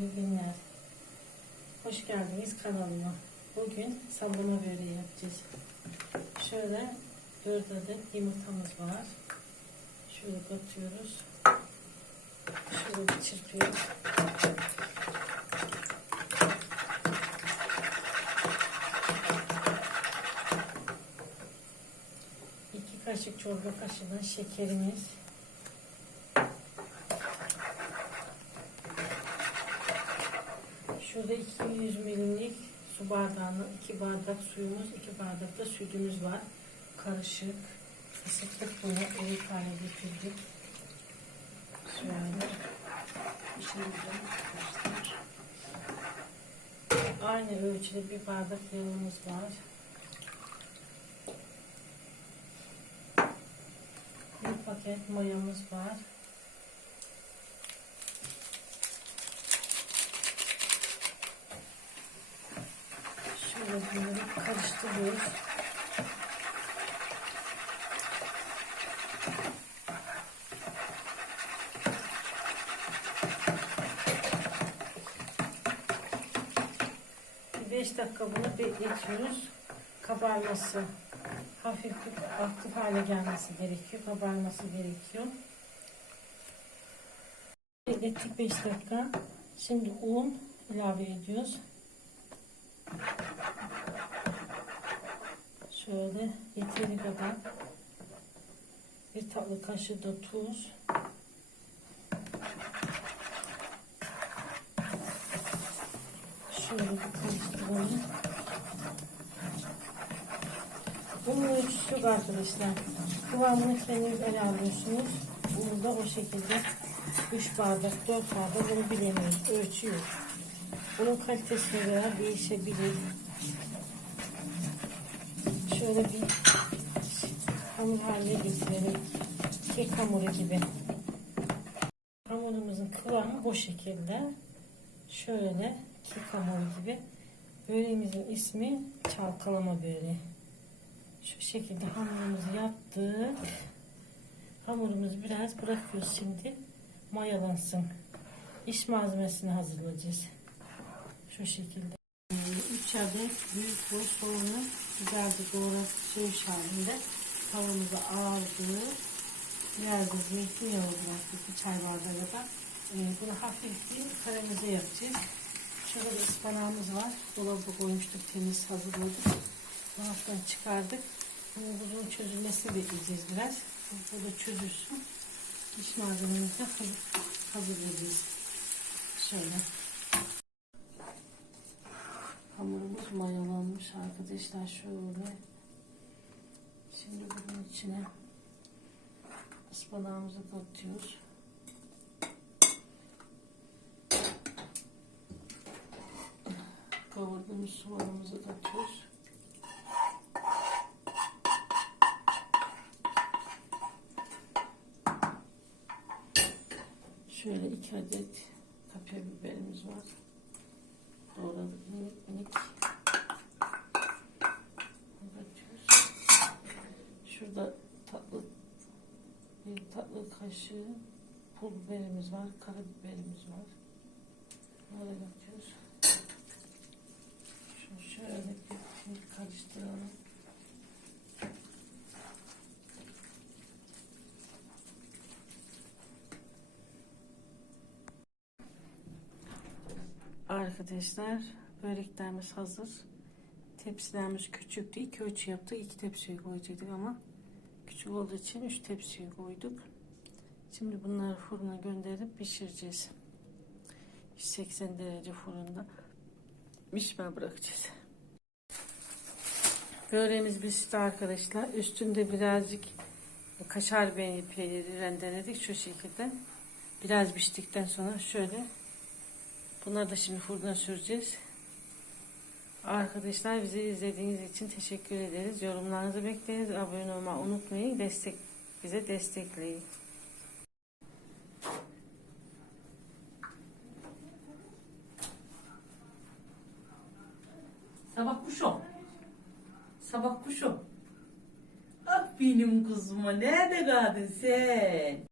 İyi günler. Hoş geldiniz kanalıma. Bugün sallama böreği yapacağız. Şöyle 4 adet yumurtamız var. Şöyle katıyoruz. Şöyle bir çırpıyoruz. İki kaşık çorba kaşığından şekerimiz. Şurada 200 milimlik su bardağına 2 bardak suyumuz, 2 bardak da sütümüz var. Karışık. Isıttık bunu, erik hale getirdik. Şöyle. Aynı ölçüde bir bardak yağımız var. Bir paket mayamız var. Şöyle bunları karıştırıyoruz. Bir 5 dakika bunu bekletiyoruz. Kabarması, hafif aktif hale gelmesi gerekiyor. Kabarması gerekiyor. Beklettik 5 dakika. Şimdi un ilave ediyoruz. Şöyle yeteri kadar bir tatlı kaşığı da tuz. Şöyle bir karıştıralım. Bunun ölçüsü arkadaşlar. Kıvamını kendiniz ele alıyorsunuz. Bunu da o şekilde 3 bardak 4 bardak bunu bilemiyoruz. Ölçü yok. Bunun kalitesine göre değişebilir. Şöyle bir hamur haline getirelim. Kek hamuru gibi. Hamurumuzun kıvamı bu şekilde. Şöyle kek hamuru gibi. Böreğimizin ismi çalkalama böreği. Şu şekilde hamurumuzu yaptık. Hamurumuzu biraz bırakıyoruz şimdi. Mayalansın. İş malzemesini hazırlayacağız. Şu şekilde. 3 adet büyük boy soğanı güzelce doğradık söğüş halinde. Tavamıza aldık. Biraz da zeytinyağı bıraktık bir çay bardağı kadar. Ee, bunu hafif bir karamelize yapacağız. Şurada bir ıspanağımız var. Dolaba koymuştuk temiz hazırladık. Dolaptan çıkardık. Bunu buzun çözülmesini bekleyeceğiz biraz. Bu burada çözülsün. İş malzememizi hazırlayacağız. Şöyle. Hamurumuz mayalanmış arkadaşlar şöyle. Şimdi bunun içine ıspanağımızı katıyoruz. Kavurduğumuz soğanımızı katıyoruz. Şöyle iki adet kapya biberimiz var. Doğradık minik minik. Atıyoruz. Şurada tatlı bir tatlı kaşığı pul biberimiz var. Karabiberimiz var. Bunları atıyoruz. Şunu şöyle bir, bir karıştıralım. Arkadaşlar böreklerimiz hazır. Tepsilerimiz küçüktü. İki ölçü yaptık. İki tepsiye koyacaktık ama küçük olduğu için üç tepsiye koyduk. Şimdi bunları fırına gönderip pişireceğiz. 180 derece fırında pişme bırakacağız. Böreğimiz pişti arkadaşlar. Üstünde birazcık kaşar peyniri rendeledik şu şekilde. Biraz piştikten sonra şöyle Bunları da şimdi fırına süreceğiz. Arkadaşlar bizi izlediğiniz için teşekkür ederiz. Yorumlarınızı bekleriz. Abone olmayı unutmayın. Destek bize destekleyin. Sabah kuşum. Sabah kuşum. Ah benim kuzuma nerede kaldın sen?